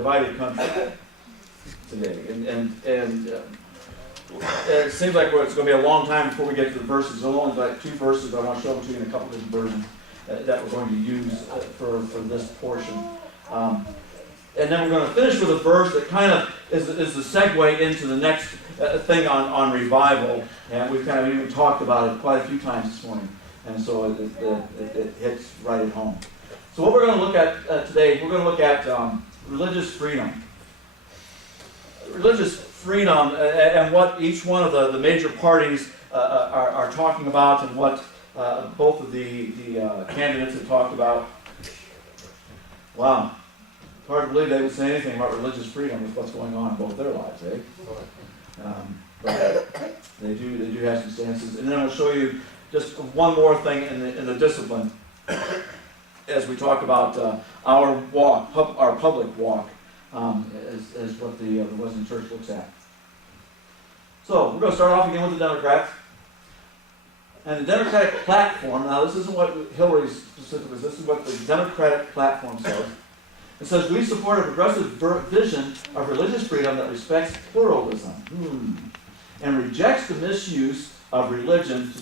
divided country today. And it seems like it's going to be a long time before we get to the verses. There's only like 2 verses I want to show them to you in a couple different versions that we're going to use for this portion. And then we're going to finish with a verse that kind of is the segue into the next thing on revival. And we've kind of even talked about it quite a few times this morning. And so it hits right at home. So what we're going to look at today, we're going to look at religious freedom. Religious freedom and what each one of the major parties are talking about, and what both of the candidates have talked about. Wow. It's hard to believe they would say anything about religious freedom with what's going on in both their lives, eh? But they do have some stances. And then I'll show you just one more thing in the discipline as we talk about our walk, our public walk, as what the Wesleyan Church looks at. So we're going to start off again with the Democrats. And the Democratic platform, now this isn't what Hillary's specific is, this is what the Democratic platform says. It says, we support a progressive vision of religious freedom that respects pluralism and rejects the misuse of religion to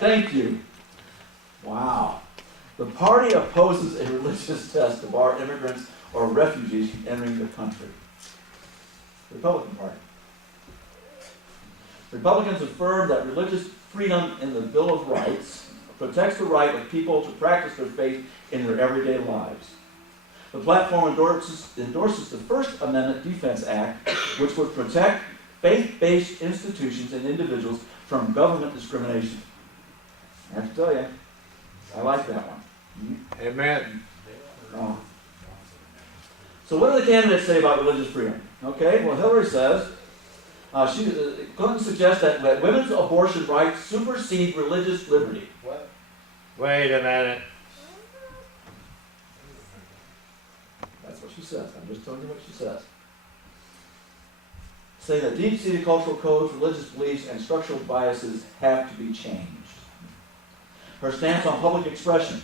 Thank you. Wow. The party opposes a religious test to bar immigrants or refugees from entering the country. The Republican Party. Republicans affirm that religious freedom in the Bill of Rights protects the right of people to practice their faith in their everyday lives. The platform endorses the First Amendment Defense Act, which would protect faith-based institutions and individuals from government discrimination. I have to tell you, I like that one. Amen. Oh. So what do the candidates say about religious freedom? Okay, well, Hillary says, Clinton suggests that women's abortion rights supersede religious liberty. What? Wait a minute. That's what she says. I'm just telling you what she says. Say that deep-seated cultural codes, religious beliefs, and structural biases have to be changed. Her stance on public expression.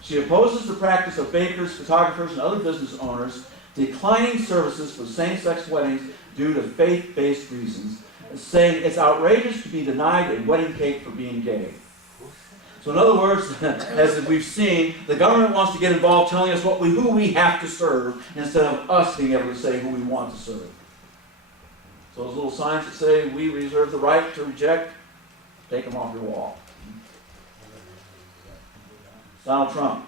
She opposes the practice of bakers, photographers, and other business owners declining services for same-sex weddings due to faith-based reasons, saying it's outrageous to be denied a wedding cake for being gay. So in other words, as we've seen, the government wants to get involved telling us who we have to serve instead of us being able to say who we want to serve. So those little signs that say, we reserve the right to reject, take them off your wall. Donald Trump.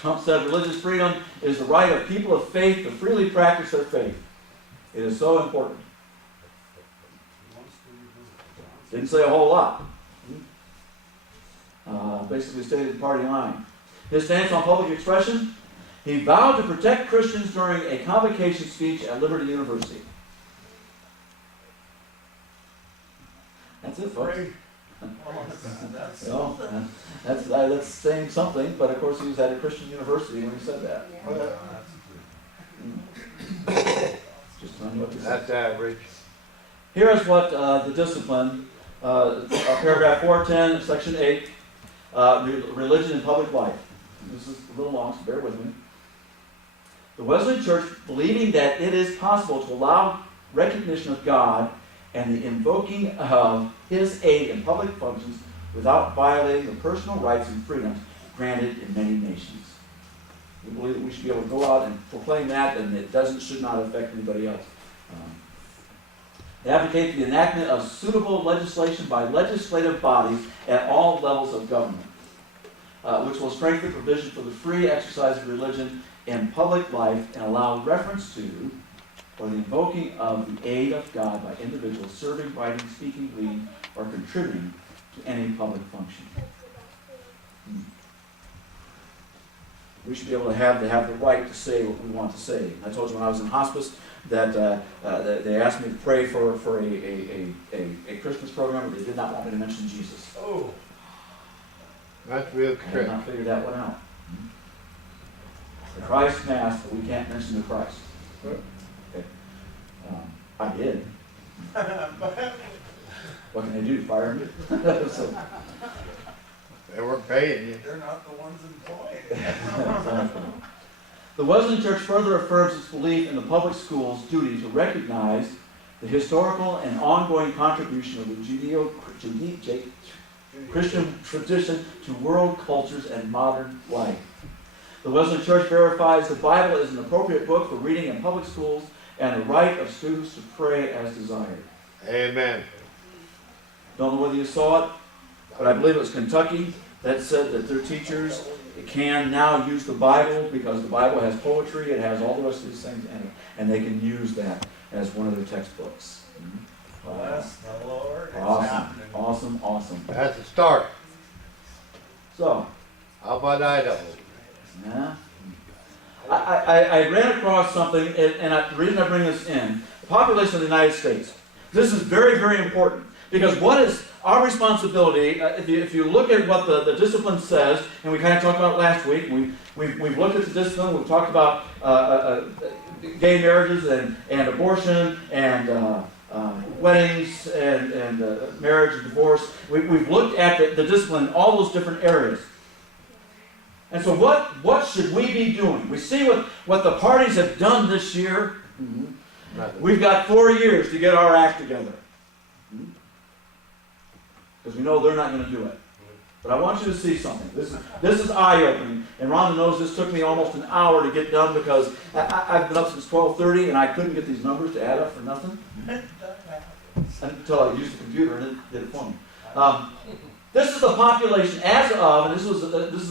Trump said religious freedom is the right of people of faith to freely practice their faith. It is so important. Didn't say a whole lot. Basically stated the party line. His stance on public expression, he vowed to protect Christians during a convocation speech at Liberty University. That's it, folks. So, that's saying something, but of course he was at a Christian university when he said that. Just telling you what to say. That's average. Here is what the discipline, paragraph 410, section 8, religion and public life. This is a little long, so bear with me. The Wesleyan Church, believing that it is possible to allow recognition of God and the invoking of His aid in public functions without violating the personal rights and freedoms granted in many nations. We believe that we should be able to go out and proclaim that, and it should not affect anybody else. They advocate the enactment of suitable legislation by legislative bodies at all levels of government, which will strengthen provision for the free exercise of religion in public life and allow reference to or the invoking of the aid of God by individuals serving, writing, speaking, leading, or contributing to any public function. We should be able to have the right to say what we want to say. I told you when I was in hospice that they asked me to pray for a Christmas program, but they did not want me to mention Jesus. Oh, that's real I trick. have not figured that one out. The Christ Mass, but we can't mention the Christ. Okay. I did. What can they do? Fire me? So, They weren't Paying you. They're not the ones employed. The Wesleyan Church further affirms its belief in the public school's duty to recognize the historical and ongoing contribution of the Judeo-Christian tradition to world cultures and modern life. The Wesleyan Church verifies the Bible is an appropriate book for reading in public schools and the right of students to pray as desired. Amen. Don't know whether you saw it, but I believe it was Kentucky that said that their teachers can now use the Bible because the Bible has poetry, it has all the rest of these things in it, and they can use that as one of their textbooks. Bless the Lord. It's Awesome, happening. awesome, awesome. That's a start. So, How about Idaho? yeah. I ran across something, and the reason I bring this in, the population of the United States. This is very, very important, because what is our responsibility, if you look at what the discipline says, and we kind of talked about it last week, we've looked at the discipline, we've talked about gay marriages and abortion and weddings and marriage and divorce. We've looked at the discipline in all those different areas. And so what should we be doing? We see what the parties have done this year. Nothing. We've got 4 years to get our act together. Because we know they're not going to do it. But I want you to see something. This is eye-opening. And Rhonda knows this took me almost an hour to get done because I've been up since 12:30 and I couldn't get these numbers to add up for nothing. Until I used the computer and it did it for me. This is the population as of, and this is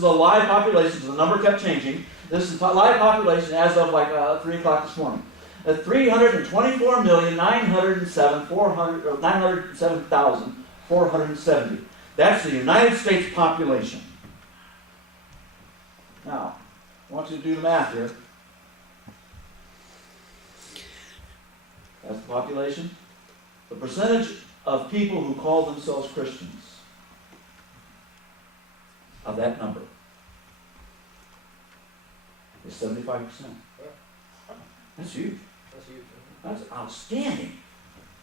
a live population, so the number kept changing. This is live population as of like 3 o'clock this morning. 324,907,470. That's the United States population. Now, I want you to do the math here. That's the population. The percentage of people who call themselves Christians of that number is 75%. That's huge. That's outstanding.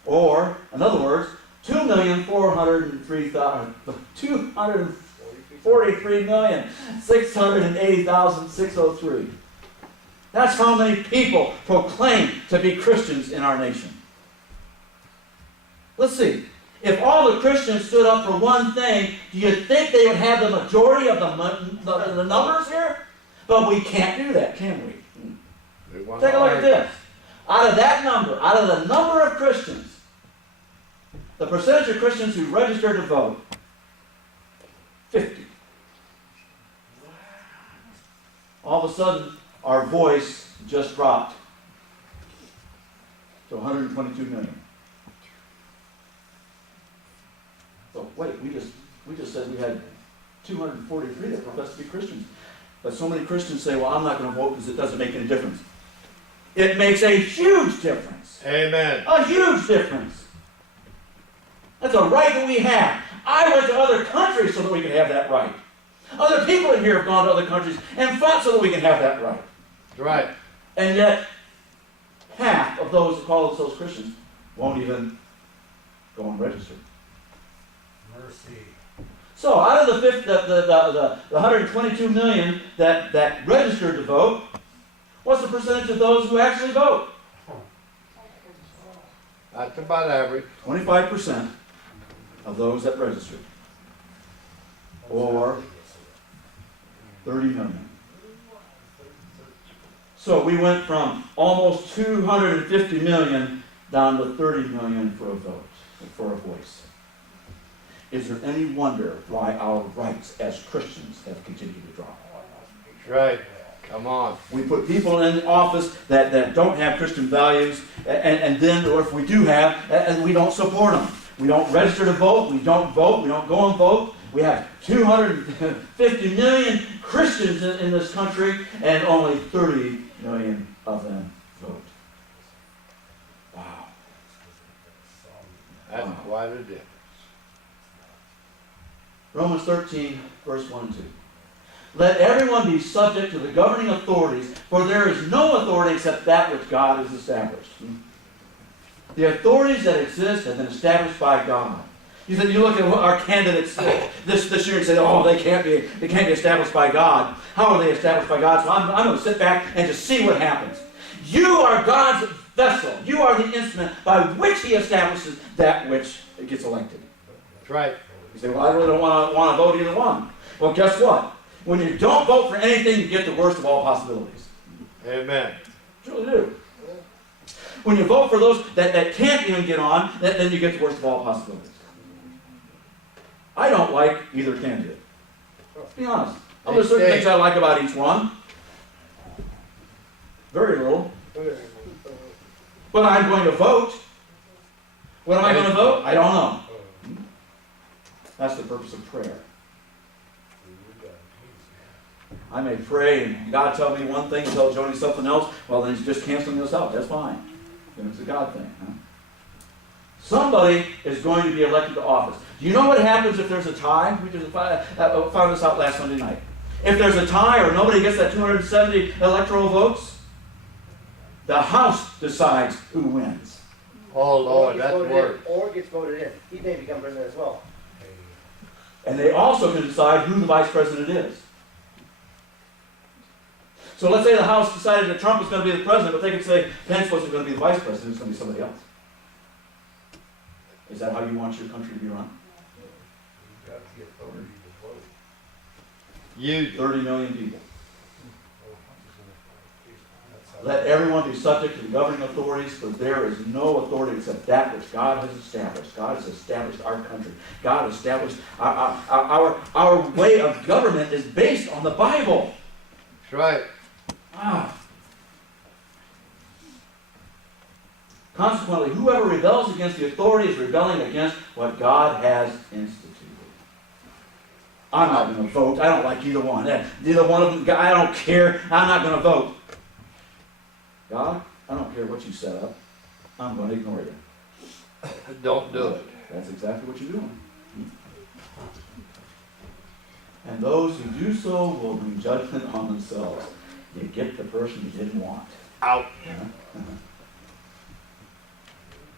Or, in other words, 2,443,680,603. That's how many people proclaim to be Christians in our nation. Let's see. If all the Christians stood up for one thing, do you think they would have the majority of the numbers here? But we can't do that, can we? Take a look at this. Out of that number, out of the number of Christians, the percentage of Christians who registered to vote, 50. All of a sudden, our voice just dropped to 122 million. So wait, we just said we had 243 that profess to be Christians. But so many Christians say, well, I'm not going to vote because it doesn't make any difference. It makes a huge difference. Amen. A huge difference. That's a right that we have. I went to other countries so that we could have that right. Other people in here have gone to other countries and fought so that we can have that right. Right. And yet, half of those who call themselves Christians won't even go and register. Mercy. So, out of the 122 million that registered to vote, what's the percentage of those who actually vote? That's about average. 25% of those that registered. Or 30 million. So we went from almost 250 million down to 30 million for a vote, for a voice. Is there any wonder why our rights as Christians have continued to drop? That's right. Come on. We put people in office that don't have Christian values, and then, or if we do have, and we don't support them. We don't register to vote, we don't vote, we don't go and vote. We have 250 million Christians in this country, and only 30 million of them vote. Wow. That's quite a difference. Romans 13, verse 1 and 2. Let everyone be subject to the governing authorities, for there is no authority except that which God has established. The authorities that exist have been established by God. You look at our candidates this year and say, oh, they can't be established by God. How are they established by God? So I'm going to sit back and just see what happens. You are God's vessel. You are the instrument by which He establishes that which gets elected. That's right. You say, well, I really don't want to vote either one. Well, guess what? When you don't vote for anything, you get the worst of all possibilities. Amen. You really do. When you vote for those that can't even get on, then you get the worst of all possibilities. I don't like either candidate. Let's be honest. There's certain things I like about each one. Very little. But I'm going to vote. What am I going to vote? I don't know. That's the purpose of prayer. I may pray and God tell me one thing and tell Joni something else. Well, then He's just canceling this out. That's fine. Then it's a God thing. Huh? Somebody is going to be elected to office. Do you know what happens if there's a tie? We just found this out last Sunday night. If there's a tie or nobody gets that 270 electoral votes, the House decides who wins. Oh, Lord, that's worse. Or gets voted in. He may become president as well. And they also can decide who the vice president is. So let's say the House decided that Trump was going to be the president, but they could say Pence wasn't going to be the vice president, it's going to be somebody else. Is that how you want your country to be run? You've got the authority to vote. You 30 million people. That's how- Let everyone be subject to the governing authorities, for there is no authority except that which God has established. God has established our country. God has established our way of government is based on the Bible. That's right. Consequently, whoever rebels against the authority is rebelling against what God has instituted. I'm not going to vote. I don't like either one. Neither one of them, I don't care. I'm not going to vote. God, I don't care what you set up. I'm going to ignore you. Don't do it. That's exactly what you're doing. And those who do so will bring judgment on themselves. You get the person you didn't want. Out.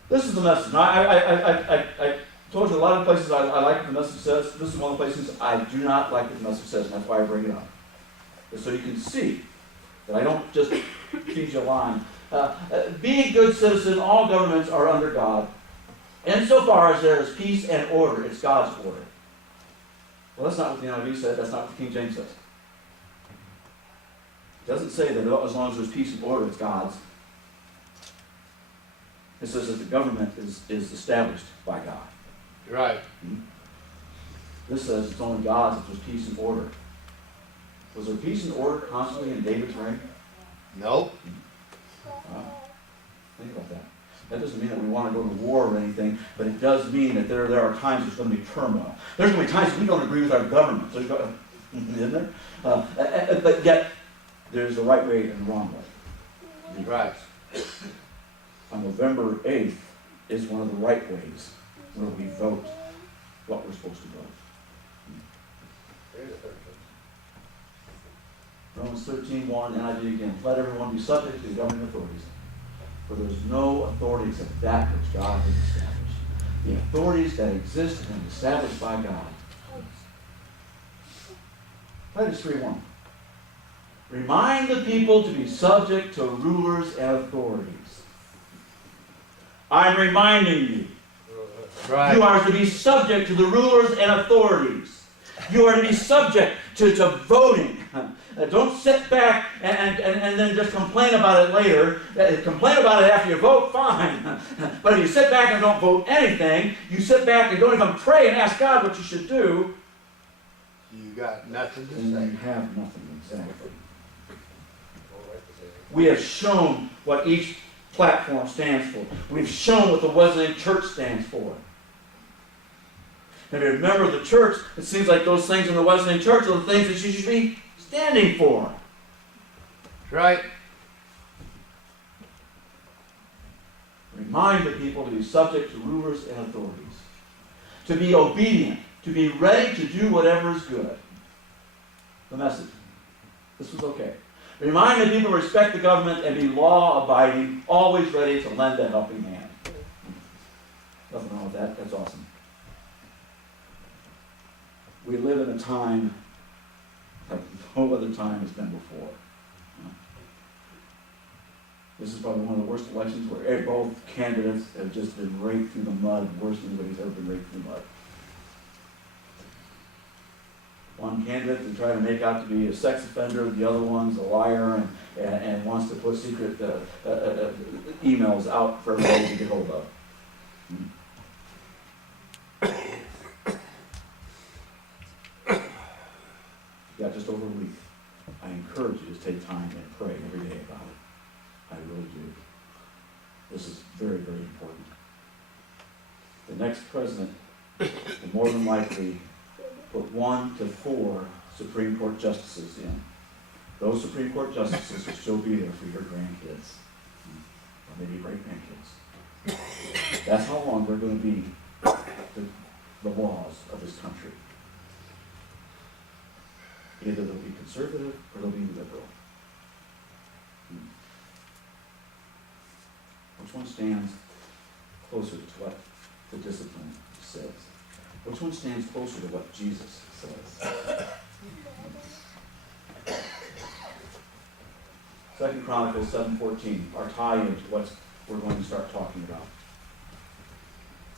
This is the message. Now, I told you a lot of places I like what the message says. This is one of the places I do not like what the message says, and that's why I bring it up. Just so you can see that I don't just feed you a line. Be a good citizen. All governments are under God. Insofar as there is peace and order, it's God's order. Well, that's not what the NIV said. That's not what the King James says. It doesn't say that as long as there's peace and order, it's God's. It says that the government is established by God. Right. This says it's only God's if there's peace and order. Was there peace and order constantly in David's reign? Nope. Think about that. That doesn't mean that we want to go to war or anything, but it does mean that there are times there's going to be turmoil. There's going to be times we don't agree with our government. Isn't there? But yet, there's the right way and the wrong way. Right. On November 8th is one of the right ways where we vote what we're supposed to vote. Romans 13:1, NIV again. Let everyone be subject to the governing authorities, for there is no authority except that which God has established. The authorities that exist have been established by God. Titus 3:1. Remind the people to be subject to rulers and authorities. I'm reminding you. Right. You are to be subject to the rulers and authorities. You are to be subject to voting. Don't sit back and then just complain about it later. Complain about it after you vote, fine. But if you sit back and don't vote anything, you sit back and don't even pray and ask God what you should do, You got nothing to then say. you have nothing exactly. We have shown what each platform stands for. We've shown what the Wesleyan Church stands for. And if you remember the church, it seems like those things in the Wesleyan Church are the things that you should be standing for. Right. Remind the people to be subject to rulers and authorities. To be obedient. To be ready to do whatever is good. The message. This was okay. Remind the people to respect the government and be law-abiding, always ready to lend a helping hand. Nothing wrong with that. That's awesome. we live in a time like no other time has been before. This is probably one of the worst elections where both candidates have just been raked through the mud, worse than anybody's ever been raked through the mud. One candidate to try to make out to be a sex offender, the other one's a liar and wants to put secret emails out for everybody to get hold of. You got just over a week. I encourage you to take time and pray every day about it. I really do. This is very, very important. The next president will more than likely put 1 to 4 Supreme Court justices in. Those Supreme Court justices will still be there for your grandkids, or maybe great-grandkids. That's how long they're going to be the laws of this country. Either they'll be conservative or they'll be liberal. Which one stands closer to what the discipline says? Which one stands closer to what Jesus says? 2 Chronicles 7:14, our tie into what we're going to start talking about.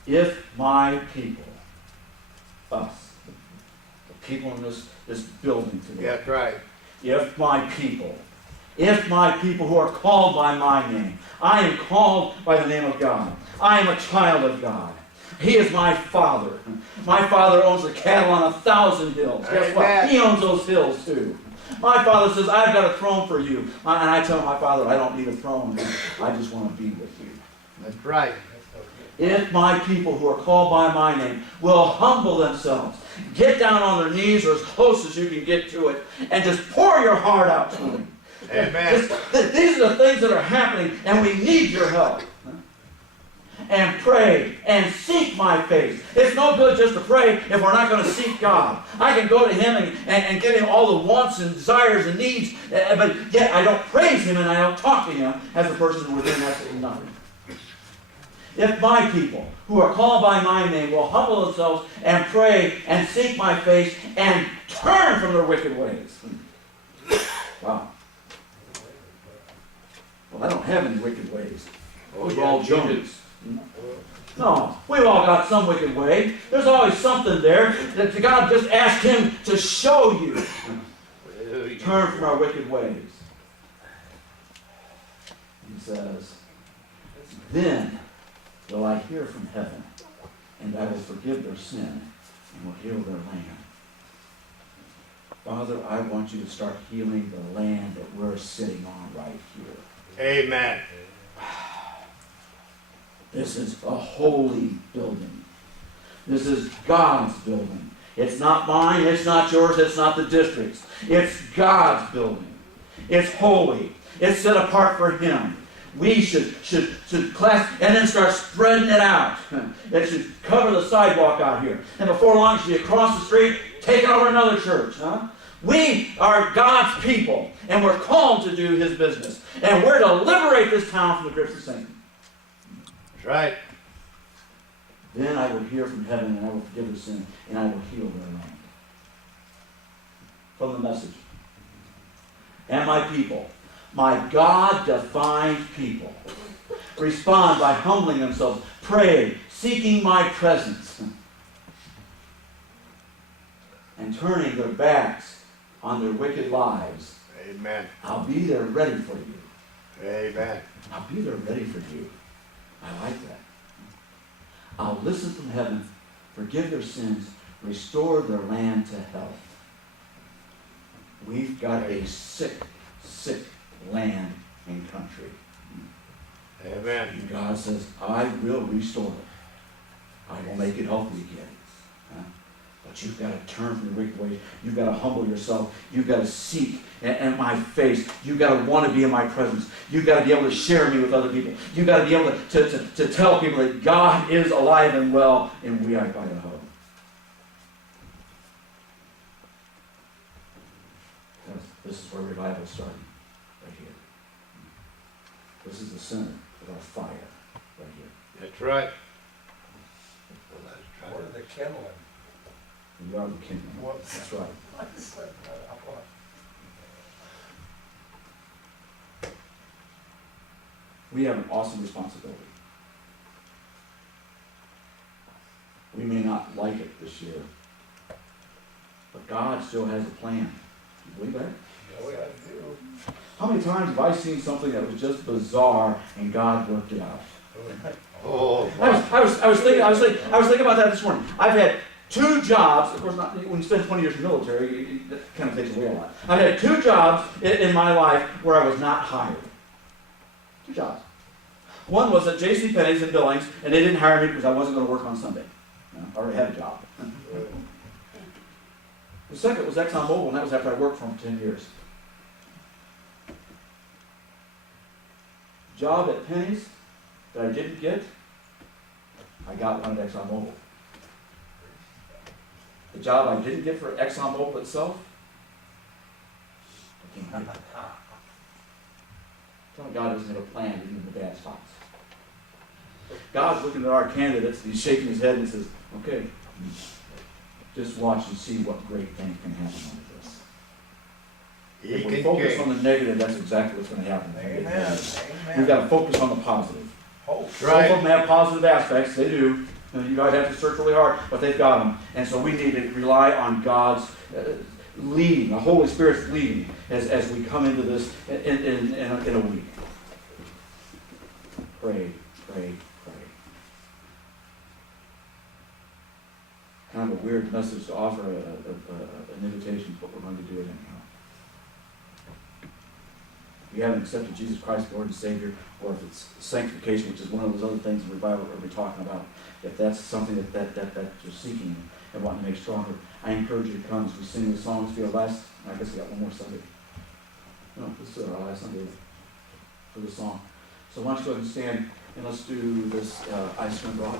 If my people, us, the people in this building today, That's right. if my people who are called by my name, I am called by the name of God. I am a child of God. He is my Father. My Father owns the cattle on 1,000 hills. Guess what? He owns those hills too. My Father says, I've got a throne for you. And I tell my Father, I don't need a throne. I just want to be with you. That's right. If my people who are called by my name will humble themselves, get down on their knees or as close as you can get to it, and just pour your heart out to Him. Amen. These are the things that are happening, and we need your help. And pray and seek my face. It's no good just to pray if we're not going to seek God. I can go to Him and give Him all the wants and desires and needs, but yet I don't praise Him and I don't talk to Him as a person within absolutely nothing. If my people who are called by my name will humble themselves and pray and seek my face and turn from their wicked ways. Wow. Well, I don't have any wicked ways. We're all Jones. No, we've all got some wicked way. There's always something there that God just asked Him to show you. Turn from our wicked ways. He says, then will I hear from heaven, and I will forgive their sin, and will heal their land. Father, I want you to start healing the land that we're sitting on right here. Amen. This is a holy building. This is God's building. It's not mine, it's not yours, it's not the district's. It's God's building. It's holy. It's set apart for Him. We should class and then start spreading it out. It should cover the sidewalk out here. And before long, it should be across the street, taking over another church. We are God's people, and we're called to do His business. And we're to liberate this town from the grips of Satan. That's right. Then I will hear from heaven, and I will forgive their sin, and I will heal their land. From the Message. And my people, my God-defined people, respond by humbling themselves, pray, seeking my presence, and turning their backs on their wicked lives. Amen. I'll be there ready for you. Amen. I'll be there ready for you. I like that. I'll listen from heaven, forgive their sins, restore their land to health. We've got a sick land and country. Amen. And God says, I will restore it. I will make it healthy again. But you've got to turn from the wicked ways. You've got to humble yourself. You've got to seek at my face. You've got to want to be in my presence. You've got to be able to share me with other people. You've got to be able to tell people that God is alive and well in Weehawken, Idaho. This is where revival started, right here. This is the center of our fire, right here. That's right. Or the kindling. We are the kingdom. What? That's right. I said that out loud. We have an awesome responsibility. We may not like it this year, but God still has a plan. Do you believe that? Oh, yeah, I do. How many times have I seen something that was just bizarre and God worked it out? Oh, I was thinking about that this morning. I've had 2 jobs. Of course, not when you spend 20 years in the military, that kind of takes away a lot. I've had 2 jobs in my life where I was not hired. 2 jobs. One was at J.C. Penney's in Billings, and they didn't hire me because I wasn't going to work on Sunday. I already had a job. The second was ExxonMobil, and that was after I worked for them for 10 years. Job at Penny's that I didn't get, I got one at ExxonMobil. The job I didn't get for ExxonMobil itself, I can't get it. Tell me God doesn't have a plan even in the bad spots. God's looking at our candidates and he's shaking his head and says, okay, just watch and see what great thing can happen with this. he If we can focus change. on the negative, that's exactly what's going to happen. Amen. We've Amen. got to focus on the positive. Hope. Both of Right. them have positive aspects, they do. You guys have to search really hard, but they've got them. And so we need to rely on God's leading, the Holy Spirit's leading, as we come into this in a week. Pray, pray, pray. Kind of a weird message to offer an invitation, but we're going to do it anyhow. If you haven't accepted Jesus Christ, Lord and Savior, or if it's sanctification, which is one of those other things in revival that we're talking about, if that's something that you're seeking and wanting to make stronger, I encourage you to come as we sing the songs for your last, I guess we got one more Sunday. No, this is our last Sunday for the song. So why don't you go ahead and stand and let's do this I Swim Broad.